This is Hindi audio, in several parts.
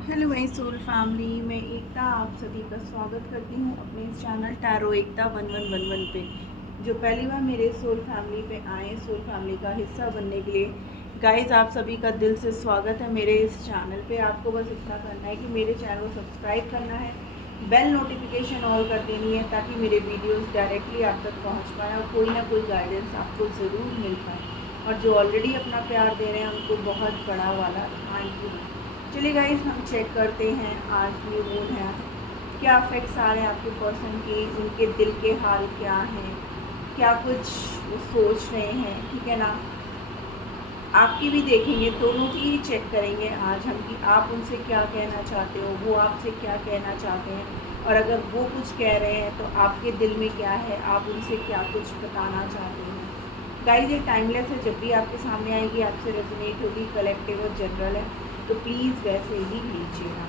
हेलो माय सोल फैमिली, मैं एकता आप सभी का स्वागत करती हूँ अपने इस चैनल टैरो एकता 1111 पे। जो पहली बार मेरे सोल फैमिली पे आए, सोल फैमिली का हिस्सा बनने के लिए गाइस आप सभी का दिल से स्वागत है मेरे इस चैनल पे। आपको बस इतना करना है कि मेरे चैनल को सब्सक्राइब करना है, बेल नोटिफिकेशन ऑल कर देनी है ताकि मेरे वीडियोज़ डायरेक्टली आप तक पहुँच पाएँ और कोई ना कोई गाइडेंस आपको ज़रूर मिल पाए। और जो ऑलरेडी अपना प्यार दे रहे हैं उनको बहुत बड़ा वाला थैंक यू। चलिए गाइस, हम चेक करते हैं आज न्यू मून है, क्या इफेक्ट्स आ रहे हैं आपके पर्सन के, उनके दिल के हाल क्या हैं, क्या कुछ वो सोच रहे हैं, ठीक है ना। आपकी भी देखेंगे, दोनों की ही चेक करेंगे आज हम कि आप उनसे क्या कहना चाहते हो, वो आपसे क्या कहना चाहते हैं, और अगर वो कुछ कह रहे हैं तो आपके दिल में क्या है, आप उनसे क्या कुछ बताना चाहते हैं। गाइस, ये टाइमलेस है, जब भी आपके सामने आएगी आपसे रेजोनेट होगी, कलेक्टिव और जनरल है, तो प्लीज़ वैसे ही लीजिएगा।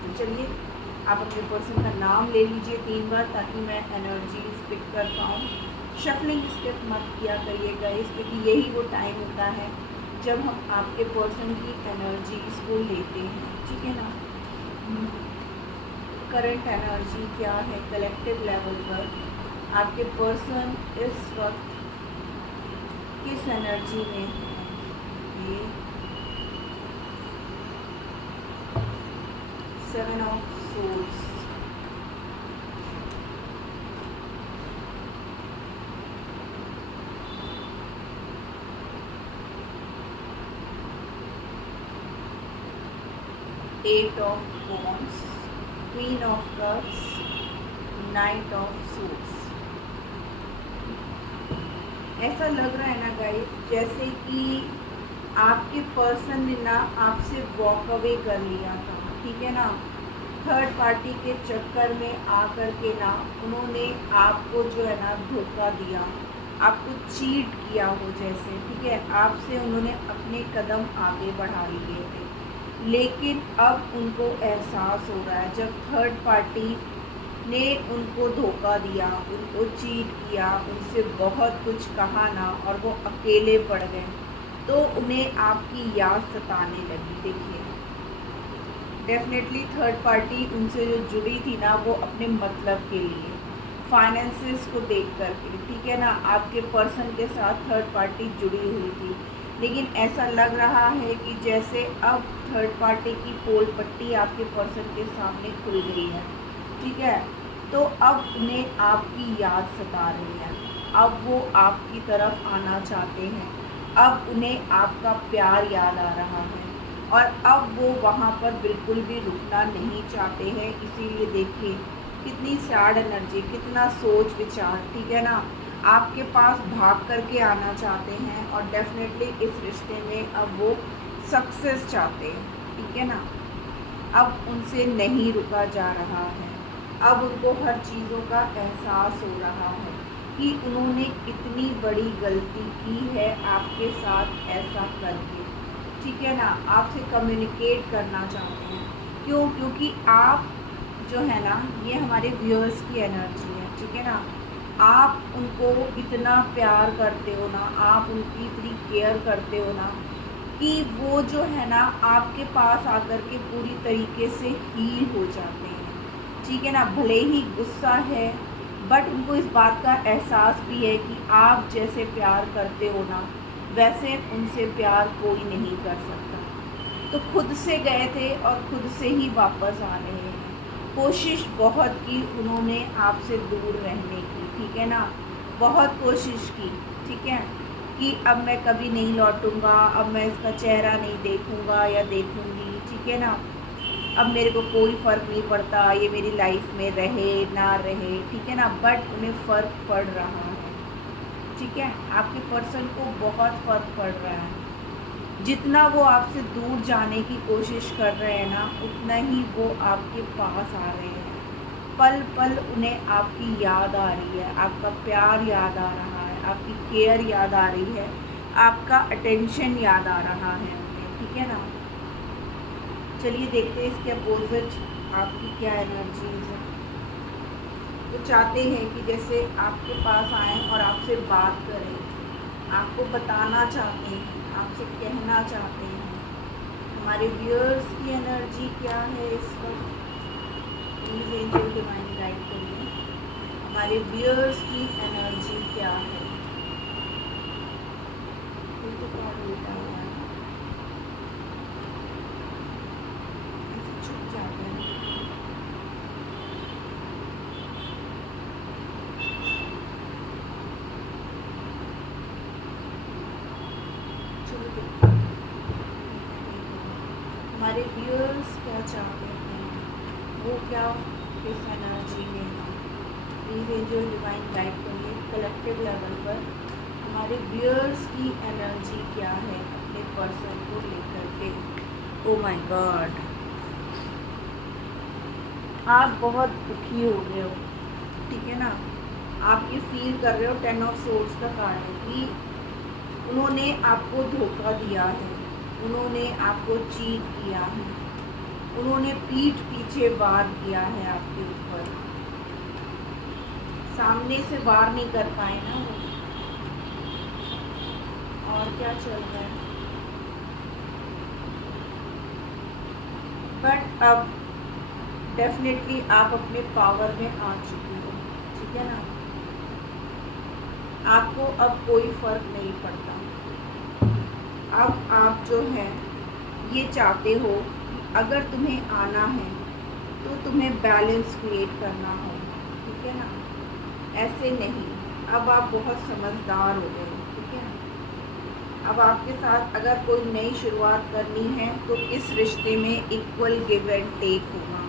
तो चलिए, आप अपने पर्सन का नाम ले लीजिए 3 बार ताकि मैं एनर्जीज पिक कर पाऊँ। शफलिंग स्टेप मत किया करिए गाइस, क्योंकि यही वो टाइम होता है जब हम आपके पर्सन की एनर्जीज को लेते हैं, ठीक है ना। करंट एनर्जी क्या है कलेक्टिव लेवल पर, आपके पर्सन इस वक्त किस एनर्जी में है। ये 7 of swords, eight of wands, queen of cups, knight of swords. ऐसा लग रहा है ना गाइस, जैसे कि आपके पर्सन ने ना आपसे वॉक अवे कर लिया था, ठीक है ना। थर्ड पार्टी के चक्कर में आकर के ना उन्होंने आपको जो है ना धोखा दिया, आपको चीट किया हो जैसे, ठीक है। आपसे उन्होंने अपने कदम आगे बढ़ा लिए थे, लेकिन अब उनको एहसास हो रहा है जब थर्ड पार्टी ने उनको धोखा दिया, उनको चीट किया, उनसे बहुत कुछ कहा ना और वो अकेले पड़ गए, तो उन्हें आपकी याद सताने लगी। देखिए, डेफिनेटली थर्ड पार्टी उनसे जो जुड़ी थी ना वो अपने मतलब के लिए, फाइनेंसेस को देख करके, ठीक है ना। आपके पर्सन के साथ थर्ड पार्टी जुड़ी हुई थी, लेकिन ऐसा लग रहा है कि जैसे अब थर्ड पार्टी की पोल पट्टी आपके पर्सन के सामने खुल गई है, ठीक है। तो अब उन्हें आपकी याद सता रही है, अब वो आपकी तरफ आना चाहते हैं, अब उन्हें आपका प्यार याद आ रहा है और अब वो वहाँ पर बिल्कुल भी रुकना नहीं चाहते हैं। इसीलिए देखिए कितनी सैड एनर्जी, कितना सोच विचार, ठीक है ना। आपके पास भाग करके आना चाहते हैं और डेफिनेटली इस रिश्ते में अब वो सक्सेस चाहते हैं, ठीक है ना। अब उनसे नहीं रुका जा रहा है, अब उनको हर चीज़ों का एहसास हो रहा है कि उन्होंने कितनी बड़ी गलती की है आपके साथ ऐसा करके, ठीक है ना। आपसे कम्युनिकेट करना चाहते हैं, क्यों? क्योंकि आप जो है ना, ये हमारे व्यूअर्स की एनर्जी है, ठीक है ना। आप उनको इतना प्यार करते हो ना, आप उनकी इतनी केयर करते हो ना कि वो जो है ना आपके पास आकर के पूरी तरीके से हील हो जाते हैं, ठीक है ना। भले ही गुस्सा है, बट उनको इस बात का एहसास भी है कि आप जैसे प्यार करते हो ना वैसे उनसे प्यार कोई नहीं कर सकता। तो खुद से गए थे और खुद से ही वापस आ रहे हैं। कोशिश बहुत की उन्होंने आपसे दूर रहने की, ठीक है ना। बहुत कोशिश की, ठीक है, कि अब मैं कभी नहीं लौटूंगा, अब मैं इसका चेहरा नहीं देखूंगा या देखूंगी, ठीक है ना। अब मेरे को कोई फ़र्क नहीं पड़ता, ये मेरी लाइफ में रहे ना रहे, ठीक है ना। बट उन्हें फ़र्क पड़ रहा है, ठीक है। आपके पर्सन को बहुत फ़र्क पड़ रहा है। जितना वो आपसे दूर जाने की कोशिश कर रहे हैं ना, उतना ही वो आपके पास आ रहे हैं। पल पल उन्हें आपकी याद आ रही है, आपका प्यार याद आ रहा है, आपकी केयर याद आ रही है, आपका अटेंशन याद आ रहा है उन्हें, ठीक है ना। चलिए देखते हैं इसके अपोजिट आपकी क्या एनर्जीज है। वो चाहते हैं कि जैसे आपके पास आएँ और आपसे बात करें, आपको बताना चाहते हैं, आपसे कहना चाहते हैं, हमारे व्यूअर्स की एनर्जी क्या है इस वक्त? प्लीज़ एंजल डिवाइन गाइड करिए, हमारे व्यूअर्स की एनर्जी क्या है? ये तो कार्ड उल्टा हुआ है, ऐसे छुप जाते हैं। चलो देखते हैं हमारे व्यूअर्स क्या चाहते हैं, वो क्या किस एनर्जी में है। प्लीज़ एंजल डिवाइन गाइड करिए कलेक्टिव लेवल पर हमारे व्यूअर्स की एनर्जी क्या है अपने पर्सन को लेकर के। ओ माय गॉड, आप बहुत दुखी हो रहे हो, ठीक है ना। आप ये फील कर रहे हो, 10 ऑफ सोर्ड्स का कार्ड है कि उन्होंने आपको धोखा दिया है, उन्होंने आपको चीट किया है, उन्होंने पीठ पीछे वार किया है आपके ऊपर, सामने से वार नहीं कर पाए ना वो। और क्या चल रहा है, बट अब डेफिनेटली आप अपने पावर में आ चुके हो, ठीक है ना। आपको अब कोई फर्क नहीं पड़ता। अब आप जो है ये चाहते हो कि अगर तुम्हें आना है तो तुम्हें बैलेंस क्रिएट करना हो, ठीक है ना। ऐसे नहीं, अब आप बहुत समझदार हो गए, ठीक है ना। अब आपके साथ अगर कोई नई शुरुआत करनी है तो इस रिश्ते में इक्वल गिव एंड टेक होगा।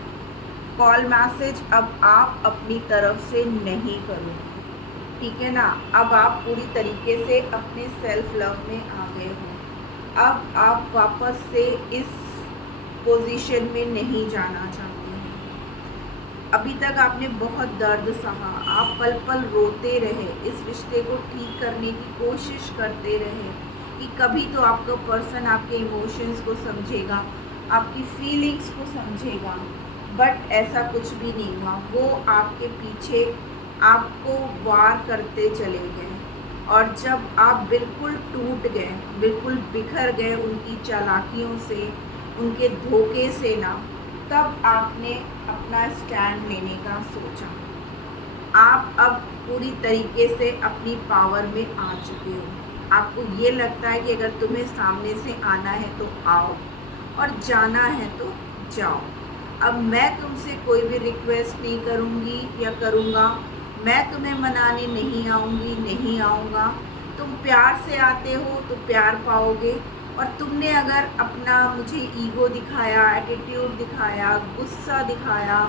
कॉल मैसेज अब आप अपनी तरफ से नहीं करोगे, ठीक है ना। अब आप पूरी तरीके से अपने सेल्फ लव में आ गए हो। अब आप वापस से इस पोजीशन में नहीं जाना चाहते हैं। अभी तक आपने बहुत दर्द सहा, आप पल पल रोते रहे, इस रिश्ते को ठीक करने की कोशिश करते रहे कि कभी तो आपका पर्सन आपके इमोशंस को समझेगा, आपकी फीलिंग्स को समझेगा, बट ऐसा कुछ भी नहीं हुआ। वो आपके पीछे आपको वार करते चले गए, और जब आप बिल्कुल टूट गए, बिल्कुल बिखर गए उनकी चालाकियों से, उनके धोखे से ना, तब आपने अपना स्टैंड लेने का सोचा। आप अब पूरी तरीके से अपनी पावर में आ चुके हो। आपको ये लगता है कि अगर तुम्हें सामने से आना है तो आओ, और जाना है तो जाओ। अब मैं तुमसे कोई भी रिक्वेस्ट नहीं करूँगी या करूँगा, मैं तुम्हें मनाने नहीं आऊँगी, नहीं आऊँगा। तुम प्यार से आते हो तो प्यार पाओगे, और तुमने अगर अपना मुझे ईगो दिखाया, एटीट्यूड दिखाया, गुस्सा दिखाया,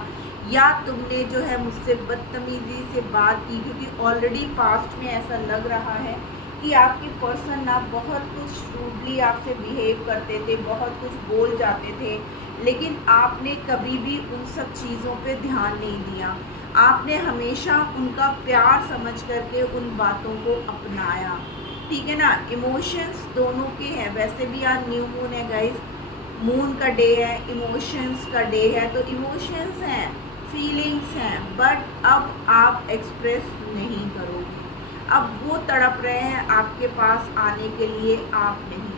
या तुमने जो है मुझसे बदतमीज़ी से बात की, क्योंकि ऑलरेडी पास्ट में ऐसा लग रहा है कि आपके पर्सन ना बहुत कुछ रूडली आपसे बिहेव करते थे, बहुत कुछ बोल जाते थे, लेकिन आपने कभी भी उन सब चीज़ों पे ध्यान नहीं दिया। आपने हमेशा उनका प्यार समझ करके उन बातों को अपनाया, ठीक है ना। इमोशंस दोनों के हैं, वैसे भी आज न्यू मून है गाइस, मून का डे है, इमोशंस का डे है, तो इमोशंस हैं, फीलिंग्स हैं, बट अब आप एक्सप्रेस नहीं करोगे। अब वो तड़प रहे हैं आपके पास आने के लिए, आप नहीं।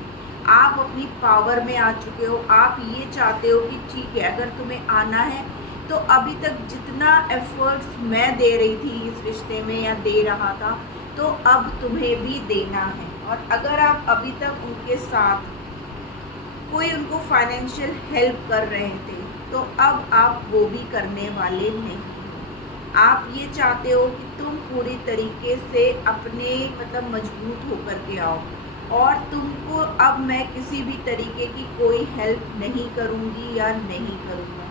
आप अपनी पावर में आ चुके हो। आप ये चाहते हो कि ठीक है, अगर तुम्हें आना है तो अभी तक जितना एफर्ट्स मैं दे रही थी इस रिश्ते में या दे रहा था, तो अब तुम्हें भी देना है। और अगर आप अभी तक उनके साथ कोई उनको फाइनेंशियल हेल्प कर रहे थे, तो अब आप वो भी करने वाले नहीं। आप ये चाहते हो कि तुम पूरी तरीके से अपने मतलब मजबूत होकर के आओ, और तुमको अब मैं किसी भी तरीके की कोई हेल्प नहीं करूँगी या नहीं करूँगा।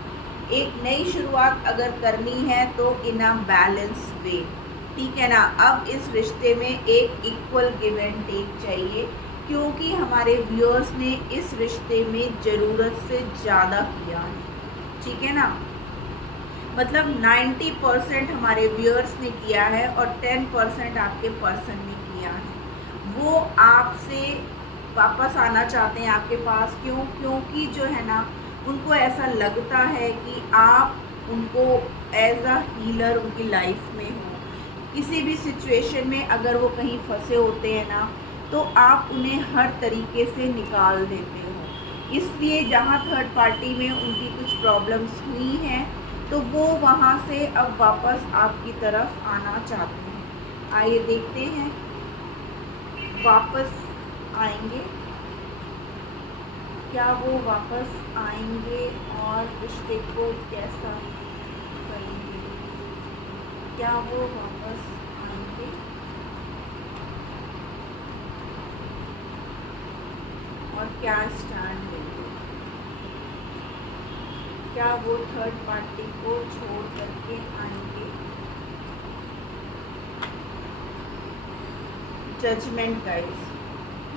एक नई शुरुआत अगर करनी है तो इन अ बैलेंस वे, ठीक है ना। अब इस रिश्ते में एक इक्वल गिव एंड टेक चाहिए, क्योंकि हमारे व्यूअर्स ने इस रिश्ते में ज़रूरत से ज़्यादा किया है, ठीक है ना। मतलब 90% हमारे व्यूअर्स ने किया है और 10% आपके पर्सन ने किया है। वो आपसे वापस आना चाहते हैं आपके पास, क्यों? क्योंकि जो है ना, उनको ऐसा लगता है कि आप उनको एज अ हीलर उनकी लाइफ में हो। किसी भी सिचुएशन में अगर वो कहीं फंसे होते हैं ना, तो आप उन्हें हर तरीके से निकाल देते हो। इसलिए जहाँ थर्ड पार्टी में उनकी कुछ प्रॉब्लम्स हुई हैं तो वो वहाँ से अब वापस आपकी तरफ आना चाहते हैं। आइए देखते हैं वापस आएंगे, क्या वो वापस आएंगे और रिश्ते को कैसा करेंगे, क्या वो वापस आएंगे और क्या स्टैंड लेंगे, क्या वो थर्ड पार्टी को छोड़ करके आएंगे। जजमेंट गाइस,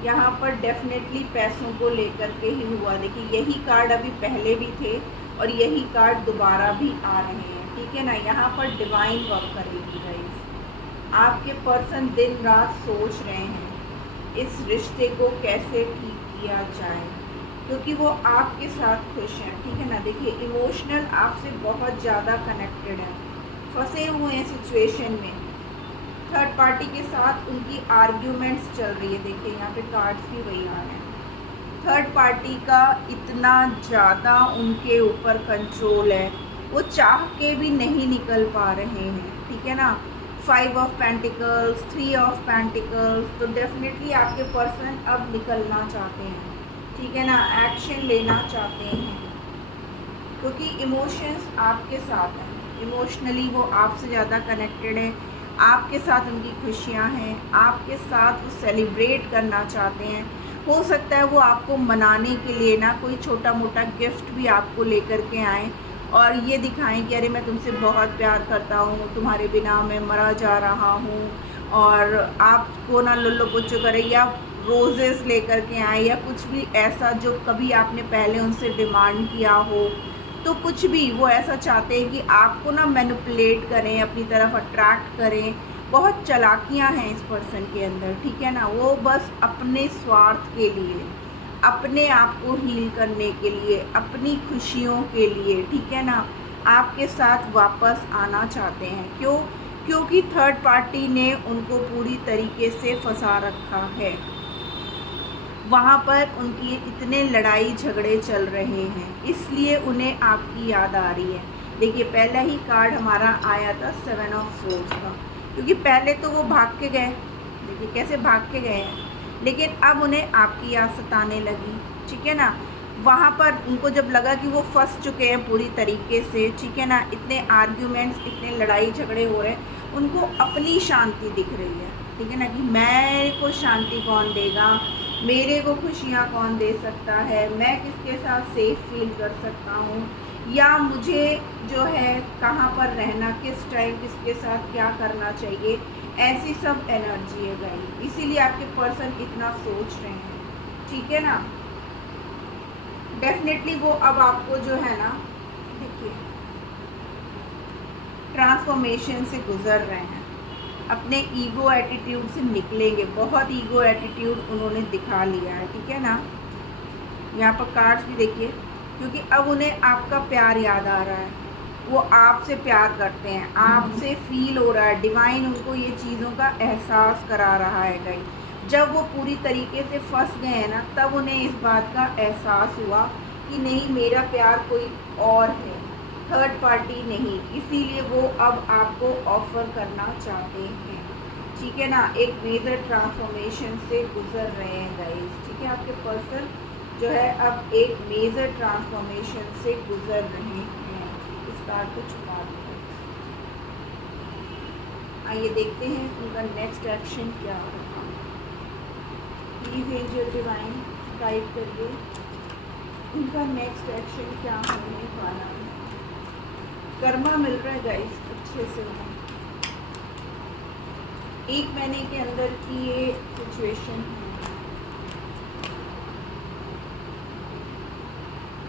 यहाँ पर डेफिनेटली पैसों को लेकर के ही हुआ। देखिए यही कार्ड अभी पहले भी थे और यही कार्ड दोबारा भी आ रहे हैं, ठीक है ना। यहाँ पर डिवाइन वर्क करेगी गाइस। आपके पर्सन दिन रात सोच रहे हैं इस रिश्ते को कैसे ठीक किया जाए, क्योंकि वो आपके साथ खुश हैं, ठीक है ना। देखिए इमोशनल आपसे बहुत ज़्यादा कनेक्टेड हैं, फंसे हुए हैं सिचुएशन में। थर्ड पार्टी के साथ उनकी आर्ग्यूमेंट्स चल रही है। देखिए यहाँ पे कार्ड्स भी वही आ रहे हैं। थर्ड पार्टी का इतना ज़्यादा उनके ऊपर कंट्रोल है, वो चाह के भी नहीं निकल पा रहे हैं, ठीक है ना। 5 ऑफ पेंटिकल्स, 3 ऑफ पेंटिकल्स, तो डेफिनेटली आपके पर्सन अब निकलना चाहते हैं, ठीक है ना, एक्शन लेना चाहते हैं, क्योंकि इमोशंस आपके साथ हैं। इमोशनली वो आपसे ज़्यादा कनेक्टेड है, आपके साथ उनकी खुशियां हैं, आपके साथ वो सेलिब्रेट करना चाहते हैं। हो सकता है वो आपको मनाने के लिए ना कोई छोटा मोटा गिफ्ट भी आपको लेकर के आएँ और ये दिखाएं कि अरे मैं तुमसे बहुत प्यार करता हूँ, तुम्हारे बिना मैं मरा जा रहा हूँ, और आपको ना लुल्लु पुच्चू करें, या रोज़ेस लेकर के आए, या कुछ भी ऐसा जो कभी आपने पहले उनसे डिमांड किया हो। तो कुछ भी वो ऐसा चाहते हैं कि आपको ना मैनिपुलेट करें, अपनी तरफ अट्रैक्ट करें। बहुत चालाकियां हैं इस पर्सन के अंदर, ठीक है ना। वो बस अपने स्वार्थ के लिए, अपने आप को हील करने के लिए, अपनी खुशियों के लिए, ठीक है ना, आपके साथ वापस आना चाहते हैं। क्यों? क्योंकि थर्ड पार्टी ने उनको पूरी तरीके से फंसा रखा है। वहाँ पर उनकी इतने लड़ाई झगड़े चल रहे हैं, इसलिए उन्हें आपकी याद आ रही है। देखिए पहला ही कार्ड हमारा आया था 7 ऑफ सोर्ड्स का, क्योंकि पहले तो वो भाग के गए, देखिए कैसे भाग के गए हैं, लेकिन अब उन्हें आपकी याद सताने लगी, ठीक है ना। वहाँ पर उनको जब लगा कि वो फंस चुके हैं पूरी तरीके से, ठीक है ना, इतने आर्ग्यूमेंट्स, इतने लड़ाई झगड़े हो रहे हैं, उनको अपनी शांति दिख रही है, ठीक है ना, कि मेरे को शांति कौन देगा, मेरे को खुशियाँ कौन दे सकता है, मैं किसके साथ सेफ फील कर सकता हूँ, या मुझे जो है कहाँ पर रहना, किस टाइम किसके साथ क्या करना चाहिए, ऐसी सब एनर्जी है गाइस। इसीलिए आपके पर्सन इतना सोच रहे हैं, ठीक है ना। डेफिनेटली वो अब आपको जो है ना, देखिए ट्रांसफॉर्मेशन से गुजर रहे हैं, अपने ईगो एटीट्यूड से निकलेंगे। बहुत ईगो एटीट्यूड उन्होंने दिखा लिया है, ठीक है ना। यहाँ पर कार्ड्स भी देखिए, क्योंकि अब उन्हें आपका प्यार याद आ रहा है, वो आपसे प्यार करते हैं, आपसे फील हो रहा है, डिवाइन उनको ये चीज़ों का एहसास करा रहा है गाइस। जब वो पूरी तरीके से फंस गए हैं ना, तब उन्हें इस बात का एहसास हुआ कि नहीं, मेरा प्यार कोई और है, थर्ड पार्टी नहीं। इसीलिए वो अब आपको ऑफ़र करना चाहते हैं, ठीक है ना। एक मेजर ट्रांसफॉर्मेशन से गुजर रहे हैं गाइस, ठीक है। आपके पर्सन जो है अब एक मेजर ट्रांसफॉर्मेशन से गुजर रहे हैं। इस कार्ड को छुपा दें। आइए देखते हैं उनका नेक्स्ट एक्शन क्या होगा। प्लीज़ एंजल डिवाइन गाइड करिए, उनका नेक्स्ट एक्शन क्या होने वाला है। कर्मा मिल रहा है गाइस अच्छे से उन्हें। 1 महीने के अंदर की ये सिचुएशन है।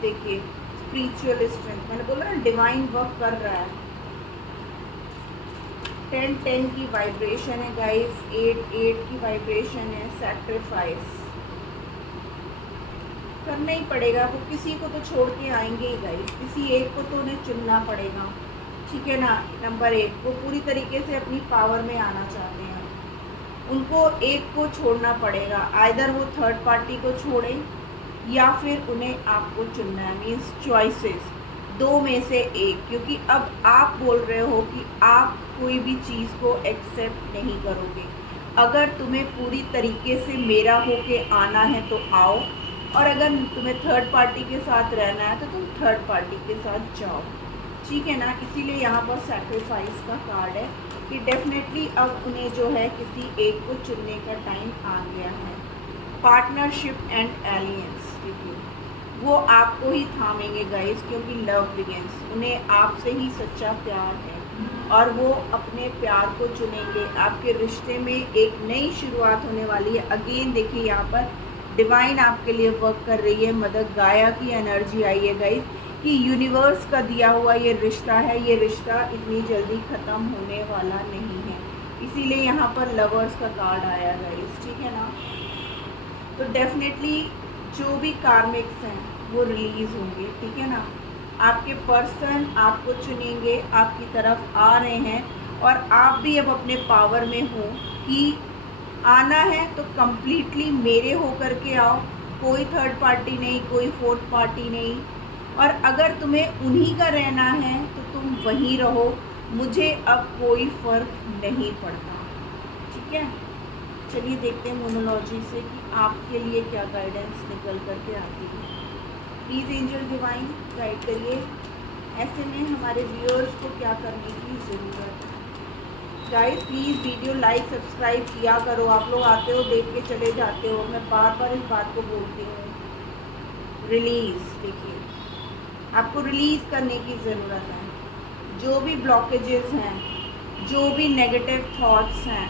देखिए स्पिरिचुअल स्ट्रेंथ, मैंने बोला ना डिवाइन वर्क कर रहा है। 10-10 की वाइब्रेशन है गाइस, 8-8 की वाइब्रेशन है। सैक्रिफाइस करना ही पड़ेगा, वो किसी को तो छोड़ के आएंगे ही गाइस, किसी एक को तो उन्हें चुनना पड़ेगा, ठीक है ना। नंबर 1 वो पूरी तरीके से अपनी पावर में आना चाहते हैं, उनको एक को छोड़ना पड़ेगा। आइदर वो थर्ड पार्टी को छोड़ें या फिर उन्हें आपको चुनना है, मीन्स चॉइसेस, दो में से एक। क्योंकि अब आप बोल रहे हो कि आप कोई भी चीज़ को एक्सेप्ट नहीं करोगे। अगर तुम्हें पूरी तरीके से मेरा होके आना है तो आओ, और अगर तुम्हें थर्ड पार्टी के साथ रहना है तो तुम थर्ड पार्टी के साथ जाओ, ठीक है ना। इसीलिए यहाँ पर सैक्रिफाइस का कार्ड है कि डेफिनेटली अब उन्हें जो है किसी एक को चुनने का टाइम आ गया है। पार्टनरशिप एंड एलियंस, देखिए वो आपको ही थामेंगे गाइस, क्योंकि लव बिगिंस, उन्हें आपसे ही सच्चा प्यार है और वो अपने प्यार को चुनेंगे। आपके रिश्ते में एक नई शुरुआत होने वाली है। अगेन देखिए यहाँ पर डिवाइन आपके लिए वर्क कर रही है, मदर गाया की एनर्जी आई है गाइस कि यूनिवर्स का दिया हुआ ये रिश्ता है, ये रिश्ता इतनी जल्दी ख़त्म होने वाला नहीं है। इसीलिए यहाँ पर लवर्स का कार्ड आया गाइस, ठीक है ना। तो डेफिनेटली जो भी कार्मिक्स हैं वो रिलीज़ होंगे, ठीक है ना। आपके पर्सन आपको चुनेंगे, आपकी तरफ आ रहे हैं, और आप भी अब अपने पावर में हो कि आना है तो कम्प्लीटली मेरे होकर के आओ, कोई थर्ड पार्टी नहीं, कोई फोर्थ पार्टी नहीं। और अगर तुम्हें उन्हीं का रहना है तो तुम वहीं रहो, मुझे अब कोई फ़र्क नहीं पड़ता, ठीक है। चलिए देखते हैं मोनोलॉजी से कि आपके लिए क्या गाइडेंस निकल करके आती है। प्लीज़ एंजल डिवाइन गाइड करिए, ऐसे में हमारे व्यूअर्स को क्या करने की ज़रूरत है। Guys please video like subscribe किया करो। आप लोग आते हो, देख के चले जाते हो, मैं बार बार इस बात को बोलती हूँ। रिलीज़, देखिए आपको रिलीज़ करने की ज़रूरत है। जो भी ब्लॉकेजेस हैं, जो भी नेगेटिव थॉट्स हैं,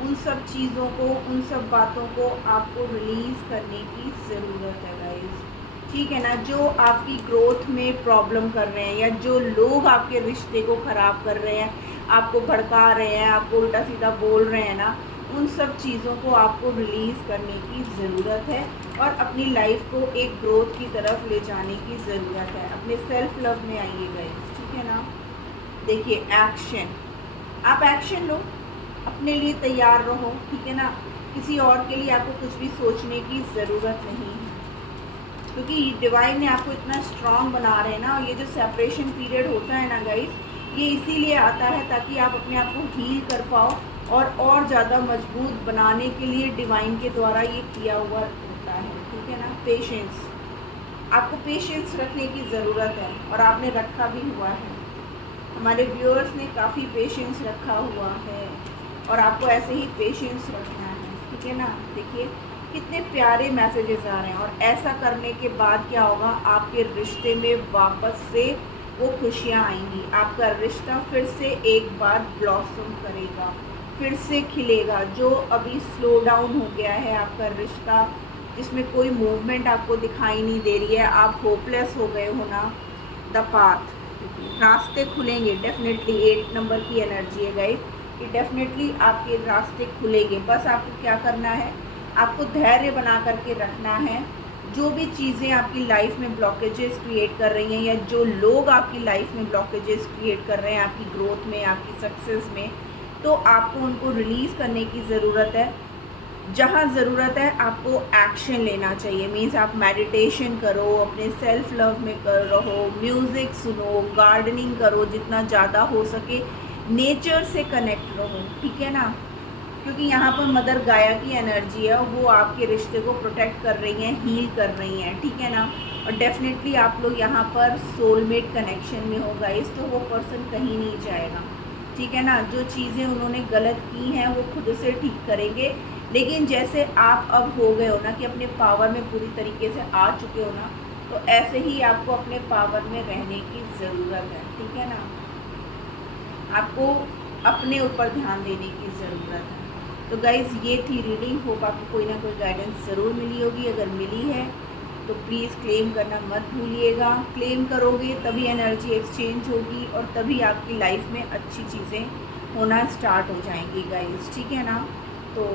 उन सब चीज़ों को, उन सब बातों को आपको रिलीज़ करने की ज़रूरत है गाइस, ठीक है ना। जो आपकी ग्रोथ में प्रॉब्लम कर रहे हैं, या जो लोग आपके रिश्ते को ख़राब कर रहे हैं, आपको भड़का रहे हैं, आपको उल्टा सीधा बोल रहे हैं ना, उन सब चीज़ों को आपको रिलीज़ करने की ज़रूरत है और अपनी लाइफ को एक ग्रोथ की तरफ ले जाने की ज़रूरत है। अपने सेल्फ लव में आइए गाइस, ठीक है ना। देखिए एक्शन, आप एक्शन लो, अपने लिए तैयार रहो, ठीक है ना। किसी और के लिए आपको कुछ भी सोचने की ज़रूरत नहीं है, क्योंकि डिवाइन ने आपको इतना स्ट्रांग बना रहे हैं ना। ये जो सेपरेशन पीरियड होता है ना गाइस, ये इसीलिए आता है ताकि आप अपने आप को हील कर पाओ, और ज़्यादा मजबूत बनाने के लिए डिवाइन के द्वारा ये किया हुआ होता है, ठीक है ना। पेशेंस, आपको पेशेंस रखने की ज़रूरत है और आपने रखा भी हुआ है। हमारे व्यूअर्स ने काफ़ी पेशेंस रखा हुआ है और आपको ऐसे ही पेशेंस रखना है, ठीक है ना। देखिए कितने प्यारे मैसेजेस आ रहे हैं, और ऐसा करने के बाद क्या होगा, आपके रिश्ते में वापस से वो खुशियाँ आएंगी। आपका रिश्ता फिर से एक बार ब्लॉसम करेगा, फिर से खिलेगा। जो अभी स्लो डाउन हो गया है आपका रिश्ता, जिसमें कोई मूवमेंट आपको दिखाई नहीं दे रही है, आप होपलेस हो गए हो ना, द पाथ, रास्ते खुलेंगे डेफिनेटली। 8 नंबर की एनर्जी है गाइस कि डेफिनेटली आपके रास्ते खुलेंगे। बस आपको क्या करना है, आपको धैर्य बना करके रखना है। जो भी चीज़ें आपकी लाइफ में ब्लॉकेजेस क्रिएट कर रही हैं, या जो लोग आपकी लाइफ में ब्लॉकेजेस क्रिएट कर रहे हैं आपकी ग्रोथ में, आपकी सक्सेस में, तो आपको उनको रिलीज़ करने की ज़रूरत है। जहाँ ज़रूरत है आपको एक्शन लेना चाहिए। मीन्स आप मेडिटेशन करो, अपने सेल्फ लव में कर रहो, म्यूज़िक सुनो, गार्डनिंग करो, जितना ज़्यादा हो सके नेचर से कनेक्ट रहो, ठीक है ना। क्योंकि यहाँ पर मदर गाया की एनर्जी है, वो आपके रिश्ते को प्रोटेक्ट कर रही हैं, हील कर रही हैं, ठीक है ना। और डेफिनेटली आप लोग यहाँ पर सोलमेट कनेक्शन में हो गाइस, तो वो पर्सन कहीं नहीं जाएगा, ठीक है ना। जो चीज़ें उन्होंने गलत की हैं वो खुद से ठीक करेंगे। लेकिन जैसे आप अब हो गए हो ना कि अपने पावर में पूरी तरीके से आ चुके हो ना, तो ऐसे ही आपको अपने पावर में रहने की ज़रूरत है, ठीक है ना। आपको अपने ऊपर ध्यान देने की ज़रूरत है। तो गाइज़ ये थी रीडिंग, होप आपको कोई ना कोई गाइडेंस ज़रूर मिली होगी। अगर मिली है तो प्लीज़ क्लेम करना मत भूलिएगा। क्लेम करोगे तभी एनर्जी एक्सचेंज होगी और तभी आपकी लाइफ में अच्छी चीज़ें होना स्टार्ट हो जाएंगी गाइज़, ठीक है ना। तो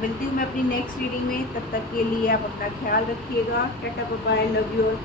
मिलती हूँ मैं अपनी नेक्स्ट रीडिंग में, तब तक के लिए आप अपना ख्याल रखिएगा। Tata bye bye, love you all.